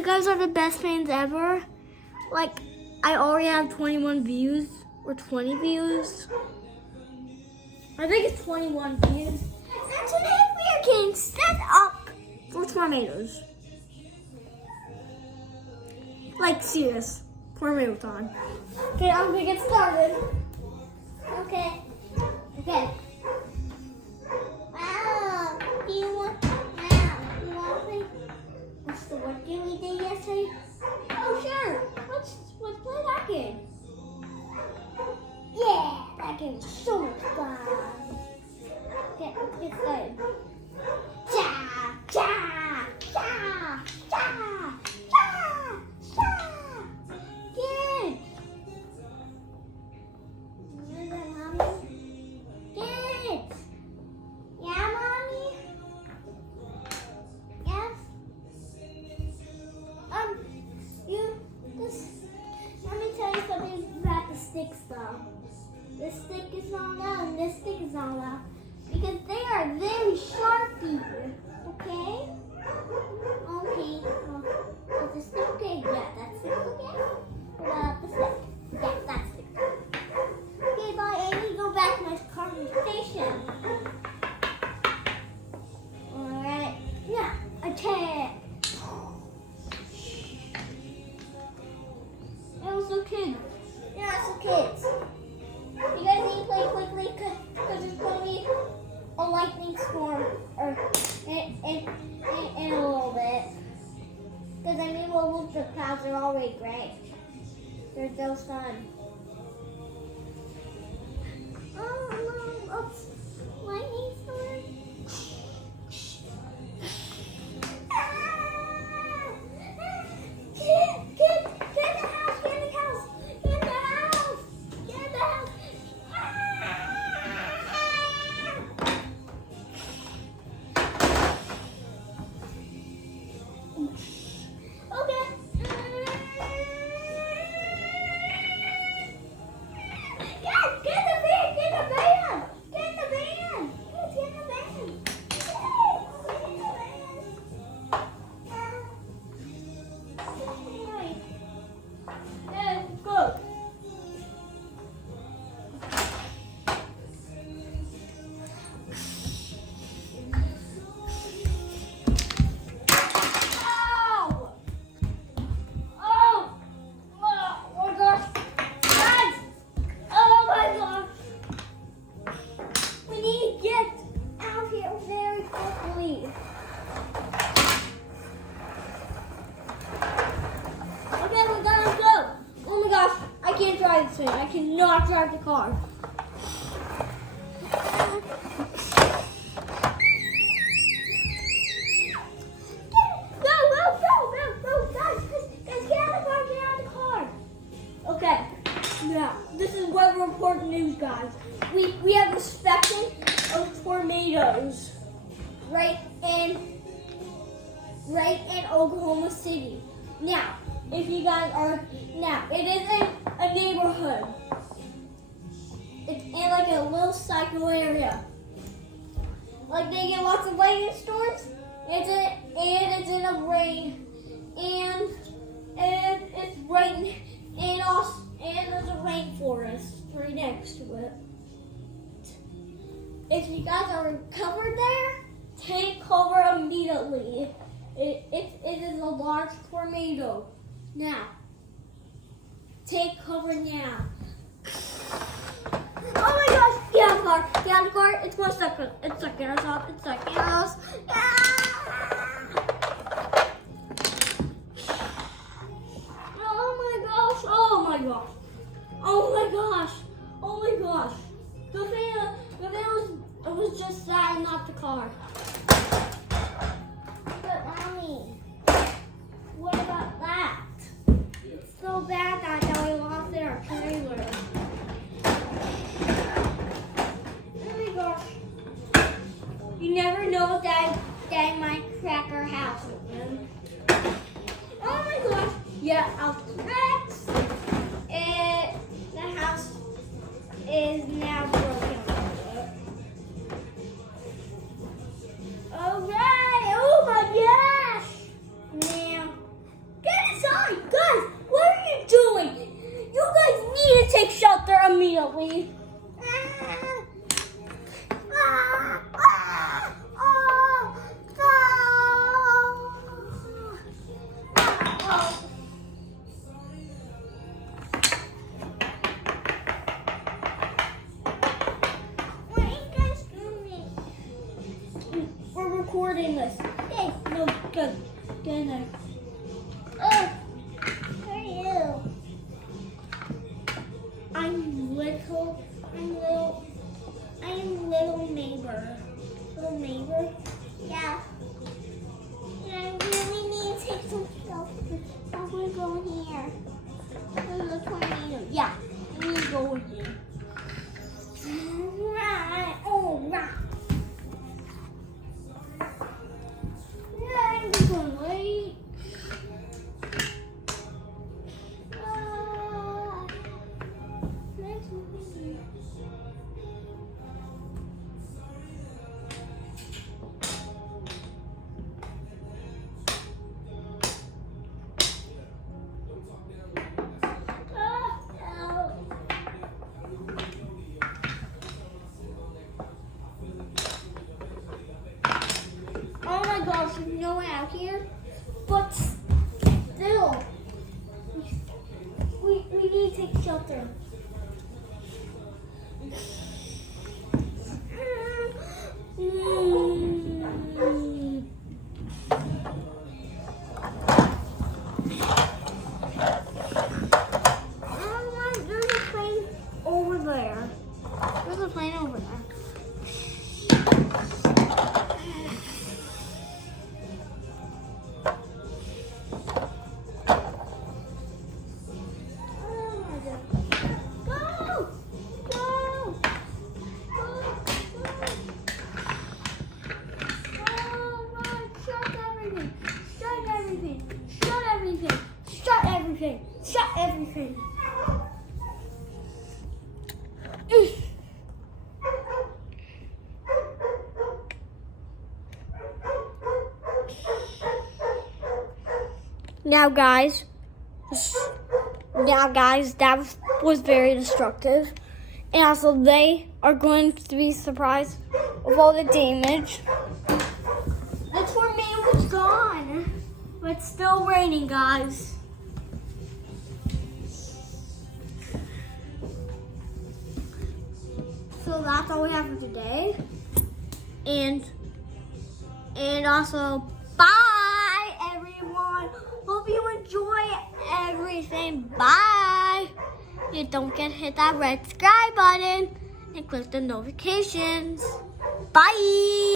you guys are the best fans ever. Like, I already have 21 views or 20 views. I think it's 21 views. And today we are getting set up for tornadoes. Like, serious. Tornado time. Okay, I'm gonna get started. Okay. Wow. You want me? What's the what game we did yesterday? Oh, sure. Let's play that game. Yeah, that game was so much fun. Okay, let's get started. Cha, cha, cha, cha, cha, cha. Good. Is that Mommy? Good. Yeah, Mommy? Yes? Let me tell you something about the sticks though. This stick is not allowed and this stick is not allowed because they are very sharpy. Okay? Okay. Is the stick okay? Yeah, that's stick okay. What about the stick? Yeah, that's stick. Okay, bye. I need to go back to my conversation. Alright. Yeah, attack. It was so cute. Yeah, it's kids. You guys need to play quickly because there's going to be a lightning storm in a little bit. Because I mean, we'll look, the clouds are already gray. They're so fun. Oh no, oops. Lightning storm. I cannot drive the car. Go, guys, get out of the car. Okay, now, this is weather important news, guys. We have a spectrum of tornadoes right in Oklahoma City. Now, if you guys are, it is a neighborhood. It's in like a little cycle area. Like they get lots of lightning storms, it's in a rain, and it's raining, and there's a rainforest right next to it. If you guys are covered there, take cover immediately. It is a large tornado. Now, take cover now. Oh my gosh! Get out of the car. It's 1 second. It's stuck in our top. It's stuck in us. Oh my gosh. The thing was just that and not the car. But Mommy, what about that? It's so bad that we lost our trailer. Oh my gosh. You never know that might crack our house open. Oh my gosh. Yeah, Outbreak. The house is now broken. Alright, oh my gosh! Now, immediately. We're recording this. Hey, no, good. Get in there. Oh, who are you? I'm little neighbor. Little neighbor? Yeah. I really need to take some selfies. I'm gonna go in here. There's a tornado. Yeah, I need to go in here. Alright. I'm just gonna wait. Oh my gosh, there's no one out here, but still, we need to take shelter. There's a plane over there. There's a plane over there. Shut everything. Now guys, that was very destructive. And also they are going to be surprised of all the damage. The tornado is gone, but it's still raining, guys. So that's all we have for today. And also, bye everyone. Hope you enjoy everything. Bye. And don't forget to hit that red subscribe button and click the notifications. Bye.